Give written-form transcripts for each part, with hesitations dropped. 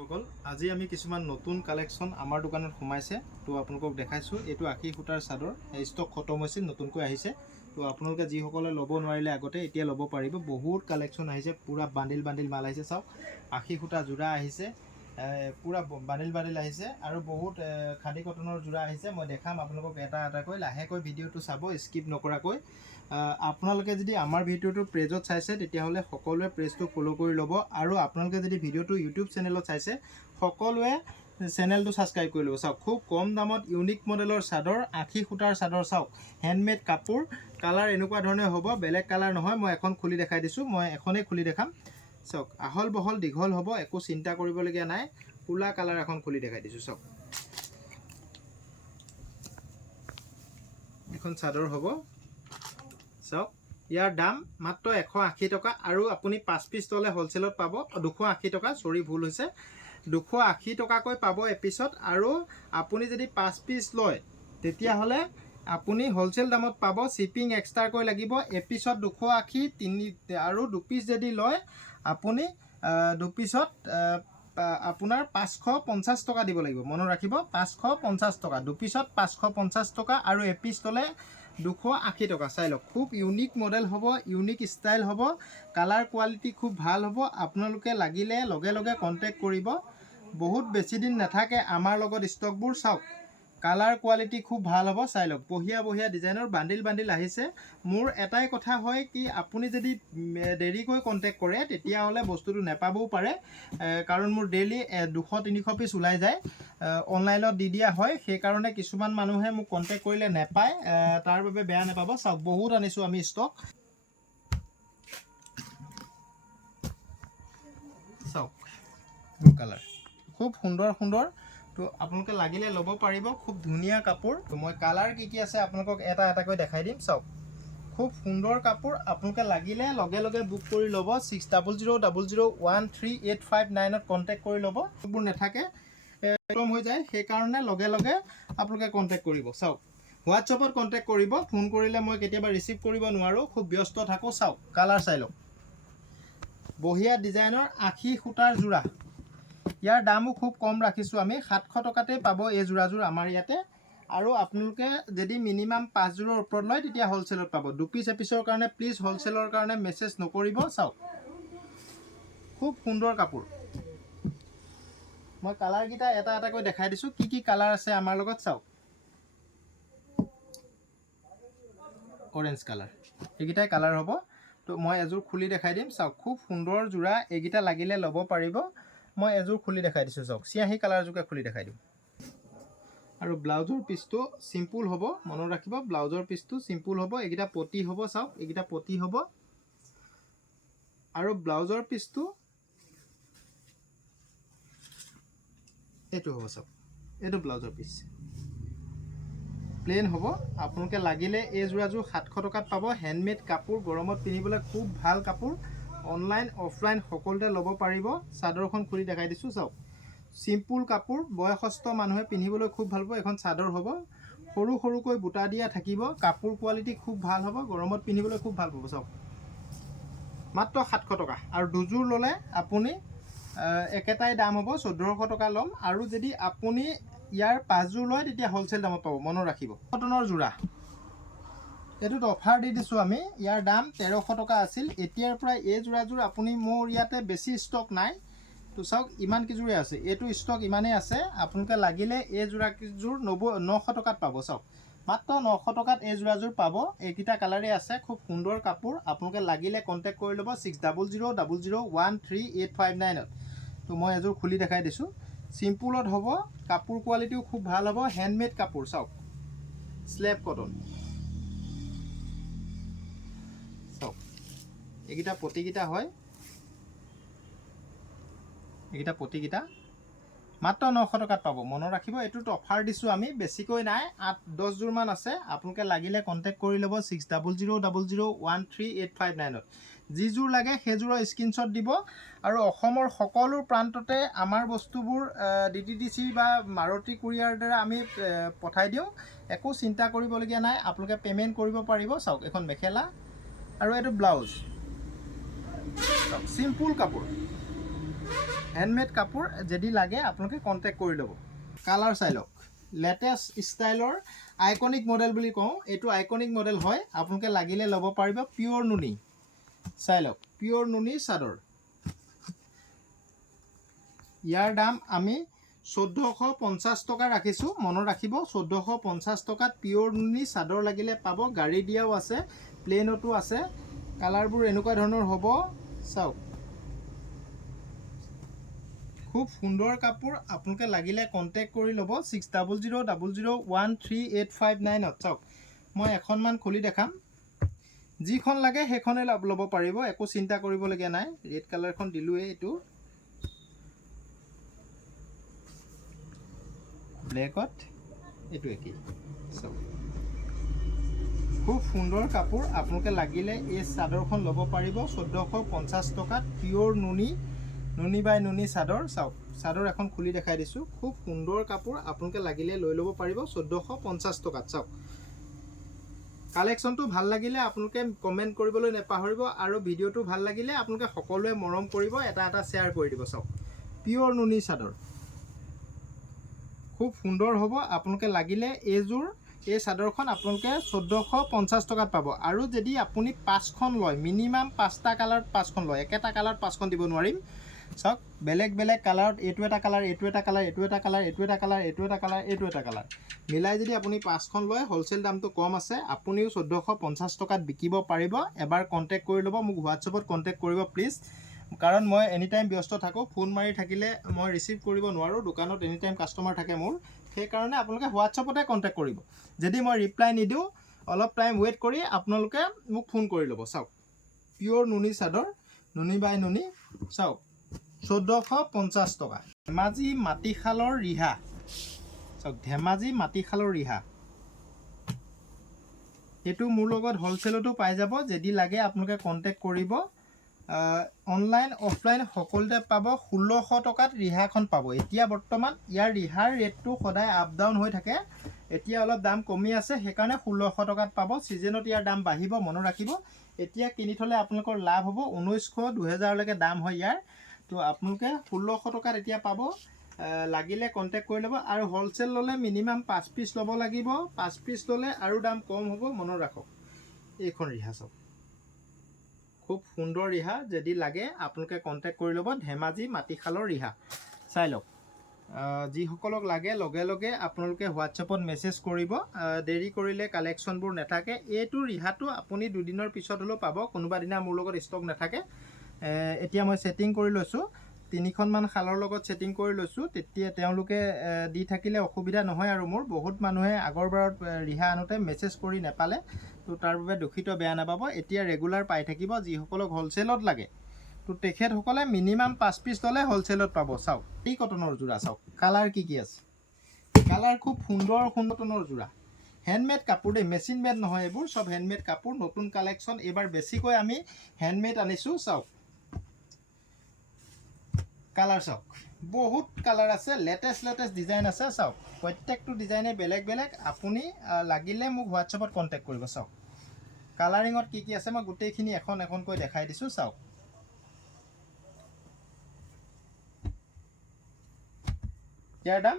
সকল আজি আমি কিছুমান নতুন কালেকশন আমাৰ দোকানত সোমাইছে তো আপোনালোকক দেখাইছো এটো আখি খুটাৰ চাদৰ ষ্টক খতম হৈছিল নতুনকৈ আহিছে তো আপোনালোকে যি সকলে ল'ব নোৱাৰিলে আগতে এতিয়া ল'ব পাৰিব বহুত কালেকশন আহিছে পুৰা বান্ডিল মাল আহিছে চাওক আখি খুটা জোৰা আহিছে পুৰা বান্ডিল আহিছে আৰু বহুত খাদি কটনৰ জোৰা আহিছে মই দেখাম আপোনালোকক এটা এটাকৈ লাহেকৈ ভিডিওটো চাব স্কিপ নকৰাকৈ আপোনালোকে যদি আমাৰ ভিডিওটো পেজত চাইছে তেতিয়া হলে সকলোৱে পেজটো ফলো কৰি ল'ব আৰু আপোনালোকে যদি ভিডিওটো ইউটিউব চেনেলত চাইছে সকলোৱে চেনেলটো সাবস্ক্ৰাইব কৰি ল'ব চাওক খুব কম দামত ইউনিক মডেলৰ চাদৰ আখি খুটাৰ চাদৰ চাওক হ্যান্ডমেড কাপোৰ কালাৰ এনেকুৱা ধৰণে হ'ব বেলেগ কালাৰ নহয় মই এখন খুলি দেখাই দিছো মই এখনে খুলি দেখাম চাওক আহল বহল দীঘল হ'ব একো চিন্তা কৰিবলগীয়া নাই কুলা কালাৰ এখন খুলি দেখাই দিছো চাওক এখন চাদৰ হ'ব চাওক ইয়াৰ দাম মাত্ৰ 180 টকা আৰু আপুনি 5 পিস তলে হোলসেলত পাব 280 টকা সৰি ভুল হৈছে 280 টকাকৈ পাব এপিছত আৰু আপুনি যদি 5 পিস লয় তেতিয়া হলে আপুনি হোলসেল দামত পাব শিপিং এক্সট্ৰা কৈ লাগিব এপিছত 280 3 আৰু 2 পিস যদি লয় আপুনি 2 পিছত আপোনাৰ 550 টকা দিব লাগিব মনত ৰাখিব 550 টকা 2 পিছত 550 টকা আৰু এপিস তলে 280 টকা চাই লওক খুব ইউনিক মডেল হ'ব ইউনিক ষ্টাইল হ'ব কালাৰ কোৱালিটি খুব ভাল হ'ব আপোনালোকে লাগিলে লগে লগে কন্টাক্ট কৰিব বহুত বেছি দিন নাথাকে আমাৰ লগত ষ্টকবোৰ চাওক কালাৰ কোৱালিটি খুব ভাল হ'ব চাই লওক বহিয়া ডিজাইনৰ বান্ডিল আহিছে মোৰ এটাই কথা হয় কি আপুনি যদি দেৰিকৈ কন্টাক্ট কৰে তেতিয়া হলে বস্তুটো নেপাবও পাৰে কাৰণ মোৰ ডেইলি 200-300 পিস ওলাই যায় অনলাইনত দি দিয়া হয় সেই কাৰণে কিছুমান মানুহে মোক কন্টাক্ট কৰিলে নেপায় তাৰ বাবে বেয়া নেপাব চাওক বহুত আনিছো আমি ষ্টক চাওক ব্লু কালাৰ খুব সুন্দৰ তো আপোনালোকে লাগিলে ল'ব পাৰিব খুব ধুনিয়া কাপোৰ তো মই কালাৰ কি আছে আপোনালোকক এটা এটাকৈ দেখাই দিম চাওক খুব সুন্দৰ কাপোৰ আপোনালোকে লাগিলে লগে লগে বুক কৰি ল'ব 6000013859 ত কন্টাক্ট কৰি ল'ব এইবোৰ নেথাকে কম হৈ যায় সেই কাৰণে লগে লগে আপোনালোকে কন্টাক্ট কৰিব চাওক হোৱাটছএপত কন্টাক্ট কৰিব ফোন কৰিলে মই কেতিয়াবা ৰিসিভ কৰিব নোৱাৰো খুব ব্যস্ত থাকো চাওক কালাৰ চাই লওক বহিয়া ডিজাইনৰ আখি খুটাৰ জোৰা ইয়াৰ দামও খুব কম ৰাখিছো আমি 700 টকাতে পাব এই জোৰাজোৰ আমাৰ ইয়াতে আৰু আপোনালোকে যদি মিনিমাম 5 জোৰৰ ওপৰত লয় তেতিয়া হোলসেলত পাব 2 পিস এপিসৰ কাৰণে প্লিজ হোলসেলৰ কাৰণে মেসেজ নকৰিব চাওক খুব সুন্দৰ কাপোৰ মই কালাৰ গিটা এটা এটাকৈ দেখাই দিছো কি কালাৰ আছে আমাৰ লগত চাওক অৰেঞ্জ কালাৰ এইগিটাই কালাৰ হ'ব তো মই এজোৰ খুলি দেখাই দিম চাওক খুব সুন্দৰ জোৰা এইগিটা লাগিলে ল'ব পাৰিব মই এজোৰ খুলি দেখাই দিছো চাওক সিয়াহি কালাৰ জোকে খুলি দেখাই দিম আৰু ব্লাউজৰ পিছটো সিম্পল হ'ব মনত ৰাখিব ব্লাউজৰ পিছটো সিম্পল হ'ব এইগিটা পটি হ'ব চাওক এইগিটা পটি হ'ব আৰু ব্লাউজৰ পিছটো এটো হ'ব চাওক এটো ব্লাউজৰ পিছ প্লেন হ'ব আপোনালোকে লাগিলে এই জোৰাজোৰ 700 টকাত পাব হ্যান্ডমেড কাপোৰ গৰমত পিন্ধিবলৈ খুব ভাল কাপোৰ অনলাইন অফলাইন সকলোতে ল'ব পাৰিব চাদৰখন খুলি দেখাই দিছো চাওক সিম্পল কাপোৰ বয়সস্থ মানুহে পিন্ধিবলৈ খুব ভাল পাব এখন চাদৰ হ'ব সৰুকৈ বুটা দিয়া থাকিব কাপোৰ কোৱালিটি খুব ভাল হ'ব গৰমত পিন্ধিবলৈ খুব ভাল পাব চাওক মাত্ৰ 700 টকা আৰু দুজোৰ ললে আপুনি একেটাই দাম হ'ব 1400 টকা লম আৰু যদি আপুনি ইয়াৰ 5 জোৰ লয় তেতিয়া হোলসেল দামত পাব মনত ৰাখিব কটনৰ জোৰা এটোত অফাৰ দি দিছো আমি ইয়াৰ দাম 1300 টকা আছিল এতিয়াৰ পৰা এই জোৰাজোৰ আপুনি মোৰ ইয়াতে বেছি ষ্টক নাই তো চাওক ইমান কি জোৰে আছে এটো ষ্টক ইমানে আছে আপোনালোকে লাগিলে এই জোৰা কিজোৰ 900 টকাত পাব চাওক মাত্ৰ 900 টকাত এই জোৰাজোৰ পাব এইকিটা কালাৰে আছে খুব সুন্দৰ কাপোৰ আপোনালোকে লাগিলে কন্টাক্ট কৰি ল'ব 6000013859 ত তো মই এজোৰ খুলি দেখাই দিছো সিম্পলত হ'ব কাপোৰ কোৱালিটিও খুব ভাল হ'ব হ্যান্ডমেড কাপোৰ চাওক স্লেব কটন চাওক এইগিটা পটিগিটা হয় এইগিটা পটিগিটা মাত্ৰ 900 টকাত পাব মনত ৰাখিব এটোত অফাৰ দিছো আমি বেছিকৈ নাই 8-10 জোৰ মান আছে আপোনালোকে লাগিলে কন্টাক্ট কৰি ল'ব 6000013859 ত যি জোৰ লাগে সেই জোৰৰ স্ক্ৰিনশ্বট দিব আৰু অসমৰ সকলো প্ৰান্ততে আমাৰ বস্তুবোৰ ডিটিডিসি বা মাৰুতি কুৰিয়াৰ দ্বাৰা আমি পঠাই দিওঁ একো চিন্তা কৰিবলগীয়া নাই আপোনালোকে পেমেন্ট কৰিব পাৰিব চাওক এখন মেখেলা আৰু এটো ব্লাউজ সিম্পল কাপোৰ হেণ্ডমেড কাপোৰ যদি লাগে আপোনালোকে কণ্টেক্ট কৰি ল'ব। কালাৰ চাই লওক, লেটেষ্ট ষ্টাইলৰ আইকনিক মডেল বুলি কওঁ, এইটো আইকনিক মডেল হয়। আপোনালোকে লাগিলে ল'ব পাৰিব। পিয়'ৰ নুনি চাই লওক, পিয়'ৰ নুনি চাদৰ। ইয়াৰ দাম আমি 1450 টকা ৰাখিছোঁ। মনত ৰাখিব, 1450 টকাত পিয়'ৰ নুনি চাদৰ লাগিলে পাব। গাড়ী দিয়াও আছে, প্লেইনতো আছে। কালাৰবোৰ এনেকুৱা ধৰণৰ হ'ব, চাওক। খুব সুন্দৰ কাপোৰ। আপোনালোকে লাগিলে কণ্টেক্ট কৰি ল'ব 6000001385 চাওক। মই এখনমান খুলি দেখাম, যিখন লাগে সেইখনে ল'ব পাৰিব, একো চিন্তা কৰিবলগীয়া নাই। ৰেড কালাৰখন দিলোঁৱেই, এইটো ব্লেকত, এইটো একেই চাওক। খুব সুন্দৰ কাপোৰ। আপোনালোকে লাগিলে এই চাদৰখন ল'ব পাৰিব 1450 টকাত। পিয়'ৰ নুনি, নুনি বাই নুনি চাদৰ চাওক। চাদৰ এখন খুলি দেখাই দিছোঁ। খুব সুন্দৰ কাপোৰ। আপোনালোকে লাগিলে লৈ ল'ব পাৰিব 1450 টকাত চাওক। কালেকশ্যনটো ভাল লাগিলে আপোনালোকে কমেণ্ট কৰিবলৈ নাপাহৰিব, আৰু ভিডিঅ'টো ভাল লাগিলে আপোনালোকে সকলোৱে মৰম কৰিব, এটা শ্বেয়াৰ কৰি দিব। চাওক, পিয়'ৰ নুনি চাদৰ খুব সুন্দৰ হ'ব। আপোনালোকে লাগিলে এই চাদৰখন আপোনালোকে 1450 টকাত পাব। আৰু যদি আপুনি 5খন লয়, মিনিমাম 5টা কালাৰত 5খন লয়, একেটা কালাৰত 5খন দিব নোৱাৰিম। চাওক, বেলেগ বেলেগ কালাৰত, এইটো এটা কালাৰ, এইটো এটা কালাৰ, এইটো এটা কালাৰ, এইটো এটা কালাৰ, এইটো এটা কালাৰ, এইটো এটা কালাৰ মিলাই যদি আপুনি 5খন লয়, হ'লচেল দামটো কম আছে। আপুনিও 1450 টকাত বিকিব পাৰিব। এবাৰ কণ্টেক্ট কৰি ল'ব, মোক হোৱাটছএপত কণ্টেক্ট কৰিব প্লিজ, কাৰণ মই এনি টাইম ব্যস্ত থাকোঁ। ফোন মাৰি থাকিলে মই ৰিচিভ কৰিব নোৱাৰোঁ, দোকানত এনি টাইম কাষ্টমাৰ থাকে মোৰ। সেইকাৰণে আপোনালোকে হোৱাটছএপতে কণ্টেক্ট কৰিব। যদি মই ৰিপ্লাই নিদিওঁ, অলপ টাইম ৱেইট কৰি আপোনালোকে মোক ফোন কৰি ল'ব। চাওক, পিয়'ৰ নুনি চাদৰ, নুনি বাই নুনি চাওক, 1450 টকা। ধেমাজি মাটিশালৰ ৰিহা চাওক, ধেমাজি মাটিশালৰ ৰিহা। এইটো মোৰ লগত হ'লচেলতো পাই যাব। যদি লাগে আপোনালোকে কণ্টেক্ট কৰিব। অনলাইন অফলাইন সকলোতে পাব। 1600 টকাত ৰিহাখন পাব। এতিয়া বৰ্তমান ইয়াৰ ৰিহাৰ ৰেটটো সদায় আপ ডাউন হৈ থাকে। এতিয়া অলপ দাম কমি আছে, সেইকাৰণে 1600 টকাত পাব। ছিজনত ইয়াৰ দাম বাঢ়িব, মনত ৰাখিব। এতিয়া কিনি থ'লে আপোনালোকৰ লাভ হ'ব। 1900 2000লৈকে দাম হয় ইয়াৰ। তো আপোনালোকে 1600 টকাত এতিয়া পাব। লাগিলে কণ্টেক্ট কৰি ল'ব। আৰু হ'লচেল ল'লে মিনিমাম 5 পিচ ল'ব লাগিব। 5 পিচ ল'লে আৰু দাম কম হ'ব, মনত ৰাখক। এইখন ৰিহা চাওক, খুব সুন্দৰ ৰিহা। যদি লাগে আপোনালোকে কণ্টেক্ট কৰি ল'ব। ধেমাজি মাটিশালৰ ৰিহা চাই লওক। যিসকলক লাগে লগে লগে আপোনালোকে হোৱাটছএপত মেছেজ কৰিব। দেৰি কৰিলে কালেকশ্যনবোৰ নাথাকে। এইটো ৰিহাটো আপুনি দুদিনৰ পিছত হ'লেও পাব, কোনোবা দিনা মোৰ লগত ষ্টক নাথাকে। এতিয়া মই ছেটিং কৰি লৈছোঁ, 3খনমান শালৰ লগত ছেটিং কৰি লৈছোঁ। তেতিয়া তেওঁলোকে দি থাকিলে অসুবিধা নহয়। আৰু মোৰ বহুত মানুহে আগৰবাৰত ৰিহা আনোতে মেছেজ কৰি নাপালে, তো তাৰ বাবে দুখিত, বেয়া নাপাব। এতিয়া ৰেগুলাৰ পাই থাকিব। যিসকলক হ'লচেলত লাগে, তো তেখেতসকলে মিনিমাম 5 পিচ ল'লে হ'লচেলত পাব। চাওক, এই কটনৰ যোৰা চাওক, কালাৰ কি আছে। কালাৰ খুব সুন্দৰ সুন্দৰ যোৰা। হেণ্ডমেড কাপোৰ দেই, মেচিন মেড নহয়। এইবোৰ চব হেণ্ডমেড কাপোৰ, নতুন কালেকশ্যন। এইবাৰ বেছিকৈ আমি হেণ্ডমেড আনিছোঁ। চাওক, কালাৰ চাওক, বহুত কালাৰ আছে, লেটেষ্ট ডিজাইন আছে। চাওক, প্ৰত্যেকটো ডিজাইনে বেলেগ বেলেগ। আপুনি লাগিলে মোক হোৱাটছএপত কণ্টেক্ট কৰিব। চাওক, কালাৰিঙত কি আছে মই গোটেইখিনি এখন এখনকৈ দেখাই দিছোঁ। চাওক, ইয়াৰ দাম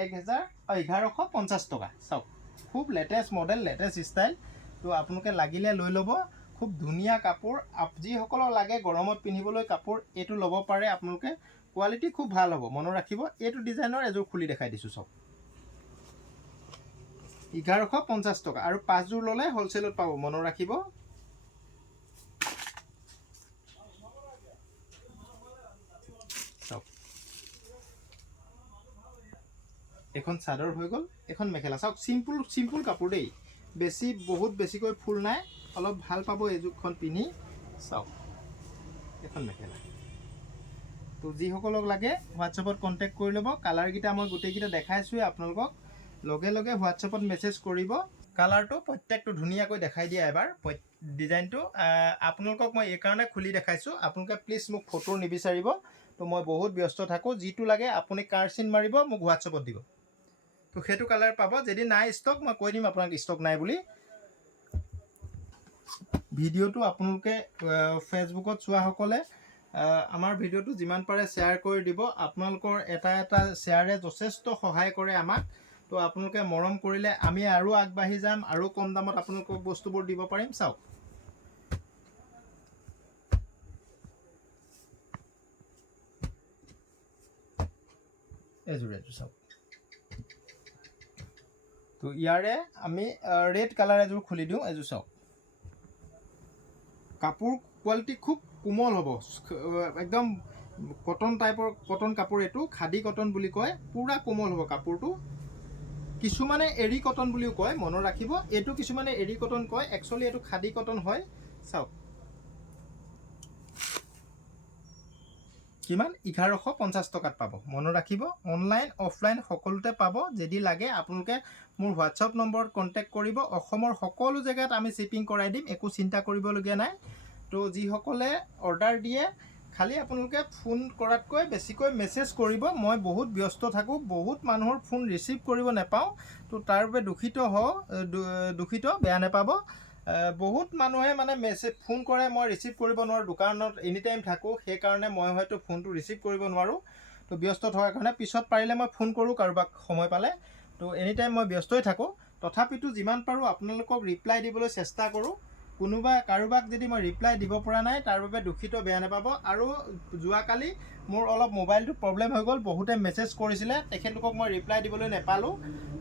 1150 টকা। চাওক, খুব লেটেষ্ট মডেল, লেটেষ্ট ষ্টাইল। তো আপোনালোকে লাগিলে লৈ ল'ব। খুব ধুনীয়া কাপোৰ। যিসকলক লাগে গৰমত পিন্ধিবলৈ কাপোৰ, এইটো ল'ব পাৰে আপোনালোকে। কোৱালিটি খুব ভাল হ'ব, মনত ৰাখিব। এইটো ডিজাইনৰ এযোৰ খুলি দেখাই দিছোঁ। চাওক, 1150 টকা। আৰু 5যোৰ ল'লে হ'লচেলত পাব, মনত ৰাখিব। চাওক, এখন চাদৰ হৈ গ'ল, এখন মেখেলা। চাওক, চিম্পুল কাপোৰ দেই, বহুত বেছিকৈ ফুল নাই। অলপ ভাল পাব এইযোৰখন পিন্ধি। চাওক, এখন মেখেলা। তো যিসকলক লাগে হোৱাটছএপত কণ্টেক্ট কৰি ল'ব। কালাৰকেইটা মই গোটেইকেইটা দেখাইছোঁৱেই আপোনালোকক। লগে লগে হোৱাটছএপত মেছেজ কৰিব। কালাৰটো প্ৰত্যেকটো ধুনীয়াকৈ দেখাই দিয়া এবাৰ। ডিজাইনটো আপোনালোকক মই এইকাৰণে খুলি দেখাইছোঁ, আপোনালোকে প্লিজ মোক ফটো নিবিচাৰিব। তো মই বহুত ব্যস্ত থাকোঁ। যিটো লাগে আপুনি কাৰ্ড মাৰিব, মোক হোৱাটছএপত দিব। তো সেইটো কালাৰ পাব। যদি নাই ষ্টক, মই কৈ দিম আপোনাক ষ্টক নাই বুলি। ভিডিঅ'টো আপোনালোকে ফেচবুকত চোৱাসকলে আমাৰ ভিডিঅ'টো যিমান পাৰে শ্বেয়াৰ কৰি দিব। আপোনালোকৰ এটা এটা শ্বেয়াৰে যথেষ্ট সহায় কৰে আমাক। তো আপোনালোকে মৰম কৰিলে আমি আৰু আগবাঢ়ি যাম, আৰু কম দামত আপোনালোকক বস্তুবোৰ দিব পাৰিম। চাওক এযোৰ চাওক। তো ইয়াৰে আমি ৰেড কালাৰ এযোৰ খুলি দিওঁ। এযোৰ চাওক, কাপোৰ কোৱালিটি খুব কোমল হ'ব, একদম কটন টাইপৰ কটন কাপোৰ। এইটো খাদী কটন বুলি কয়, পুৰা কোমল হ'ব কাপোৰটো। কিছুমানে এৰী কটন বুলিও কয়, মনত ৰাখিব। এইটো কিছুমানে এৰী কটন কয়, একচুৱেলি এইটো খাদী কটন হয়। চাওক কিমান, 1150 টকাত পাব। মনত ৰাখিব, অনলাইন অফলাইন সকলোতে পাব। যদি লাগে আপোনালোকে মোৰ হোৱাটছআপ নম্বৰত কণ্টেক্ট কৰিব। অসমৰ সকলো জেগাত আমি শ্বিপিং কৰাই দিম, একো চিন্তা কৰিবলগীয়া নাই। তো যিসকলে অৰ্ডাৰ দিয়ে, খালি আপোনালোকে ফোন কৰাতকৈ বেছিকৈ মেছেজ কৰিব। মই বহুত ব্যস্ত থাকোঁ, বহুত মানুহৰ ফোন ৰিচিভ কৰিব নাপাওঁ। তো তাৰ বাবে দুখিত, বেয়া নাপাব। বহুত মানুহে মানে ফোন কৰে, মই ৰিচিভ কৰিব নোৱাৰোঁ, দোকানত এনি টাইম থাকোঁ, সেইকাৰণে মই হয়তো ফোনটো ৰিচিভ কৰিব নোৱাৰোঁ। তো ব্যস্ত থকাৰ কাৰণে পিছত পাৰিলে মই ফোন কৰোঁ কাৰোবাক সময় পালে। তো এনি টাইম মই ব্যস্তই থাকোঁ। তথাপিতো যিমান পাৰোঁ আপোনালোকক ৰিপ্লাই দিবলৈ চেষ্টা কৰোঁ। কাৰোবাক যদি মই ৰিপ্লাই দিব পৰা নাই, তাৰ বাবে দুখিত, বেয়া নাপাব। আৰু যোৱাকালি মোৰ অলপ মোবাইলটো প্ৰব্লেম হৈ গ'ল, বহুতে মেছেজ কৰিছিলে, তেখেতলোকক মই ৰিপ্লাই দিবলৈ নাপালোঁ।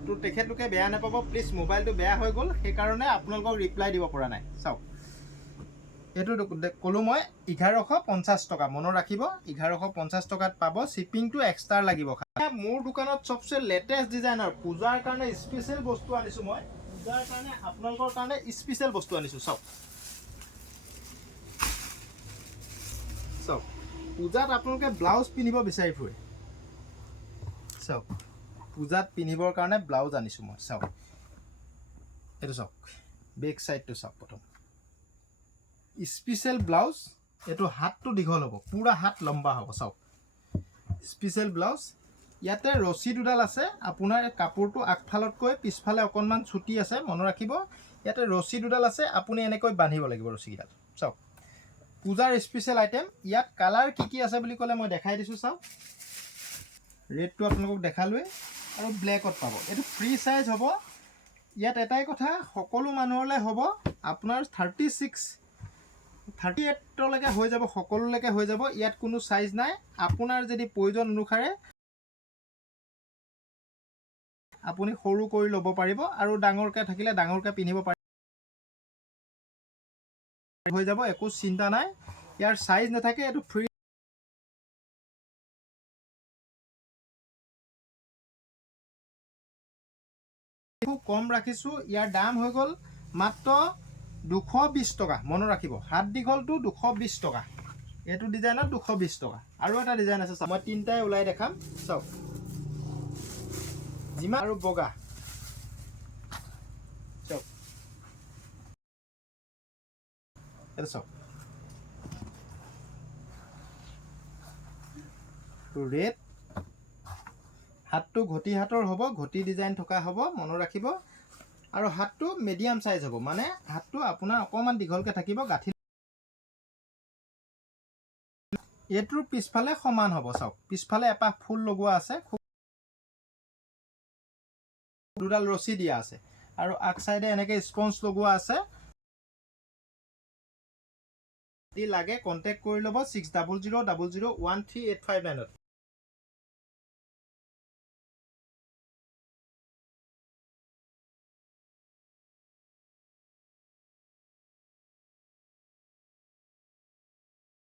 তো তেখেতলোকে বেয়া নাপাব প্লিজ, মোবাইলটো বেয়া হৈ গ'ল, সেইকাৰণে আপোনালোকক ৰিপ্লাই দিব পৰা নাই। চাওক এইটো ক'লোঁ মই 1150 টকা। মনত ৰাখিব, 1150 টকাত পাব। শ্বিপিংটো এক্সট্ৰা লাগিব। মোৰ দোকানত চবচে লেটেষ্ট ডিজাইনৰ পূজাৰ কাৰণে স্পেচিয়েল বস্তু আনিছোঁ মই। পূজাৰ কাৰণে আপোনালোকৰ কাৰণে স্পেচিয়েল বস্তু আনিছোঁ। চাওক চাওক, পূজাত আপোনালোকে ব্লাউজ পিন্ধিব বিচাৰি ফুৰে। চাওক পূজাত পিন্ধিবৰ কাৰণে ব্লাউজ আনিছোঁ মই। চাওক এইটো চাওক, বেক চাইডটো চাওক। প্ৰথম স্পেচিয়েল ব্লাউজ, এইটো হাতটো দীঘল হ'ব, পুৰা হাত লম্বা হ'ব। চাওক স্পেচিয়েল ব্লাউজ। ইয়াতে ৰছী দুডাল আছে, আপোনাৰ কাপোৰটো আগফালতকৈ পিছফালে অকণমান চুটি আছে। মনত ৰাখিব, ইয়াতে ৰছী দুডাল আছে, আপুনি এনেকৈ বান্ধিব লাগিব ৰছীকেইডাল। চাওক পূজাৰ স্পেচিয়েল আইটেম। ইয়াত কালাৰ কি আছে বুলি ক'লে মই দেখাই দিছোঁ। চাওক ৰেডটো আপোনালোকক দেখালোৱেই, আৰু ব্লেকত পাব। এইটো ফ্ৰী চাইজ হ'ব। ইয়াত এটাই কথা, সকলো মানুহলৈ হ'ব। আপোনাৰ 38লৈকে হৈ যাব, সকলোলৈকে হৈ যাব। ইয়াত কোনো চাইজ নাই। আপোনাৰ যদি প্ৰয়োজন অনুসাৰে আপুনি সৰু কৰি ল'ব পাৰিব, আৰু ডাঙৰকৈ থাকিলে ডাঙৰকৈ পিন্ধিব পাৰিব, হৈ যাব, একো চিন্তা নাই। ইয়াৰ চাইজ নাথাকে, এইটো ফ্ৰী। খুব কম ৰাখিছোঁ। ইয়াৰ দাম হৈ গ'ল মাত্ৰ 220 টকা। মনত ৰাখিব, হাত দীঘলটো 220 টকা। এইটো ডিজাইনত 220 টকা। আৰু এটা ডিজাইন আছে, মই তিনিটাই ওলাই দেখাম। চাওক যিমান, আৰু বগা। চাওক এইটো চাওক, ৰেড, হাতটো ঘটি হাতৰ হ'ব, ঘটি ডিজাইন থকা হ'ব। মনত ৰাখিব, আৰু হাতটো মিডিয়াম চাইজ হ'ব, মানে হাতটো আপোনাৰ অকণমান দীঘলকৈ থাকিব, গাঁঠি। এইটোৰ পিছফালে সমান হ'ব। চাওক পিছফালে এপাহ ফুল লগোৱা আছে, দুডাল ৰছী দিয়া আছে, আৰু আগ চাইডে এনেকৈ স্পঞ্জ লগোৱা আছে। যদি লাগে কণ্টেক্ট কৰি ল'ব 6000001385 9ত।